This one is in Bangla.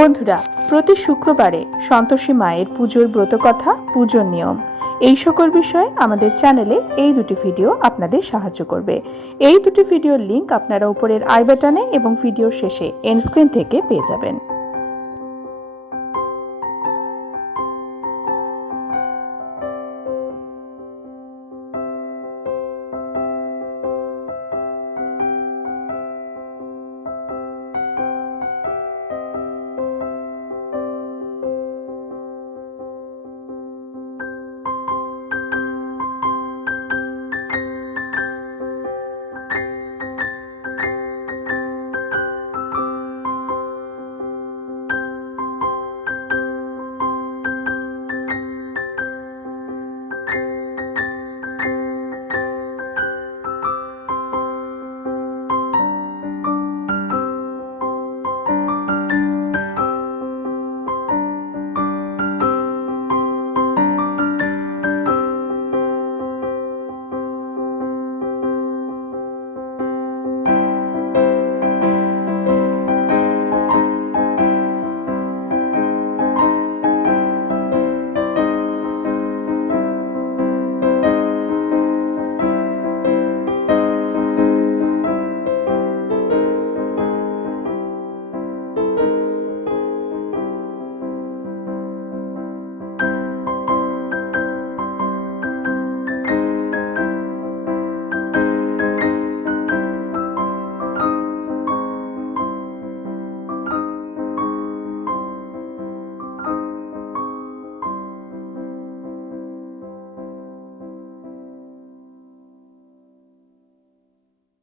বন্ধুরা, প্রতি শুক্রবারে সন্তোষী মায়ের পুজোর ব্রতকথা, পুজোর নিয়ম এই সকল বিষয়ে আমাদের চ্যানেলে এই দুটি ভিডিও আপনাদের সাহায্য করবে। এই দুটি ভিডিওর লিংক আপনারা উপরের আই বাটনে এবং ভিডিওর শেষে এন্ড স্ক্রিন থেকে পেয়ে যাবেন।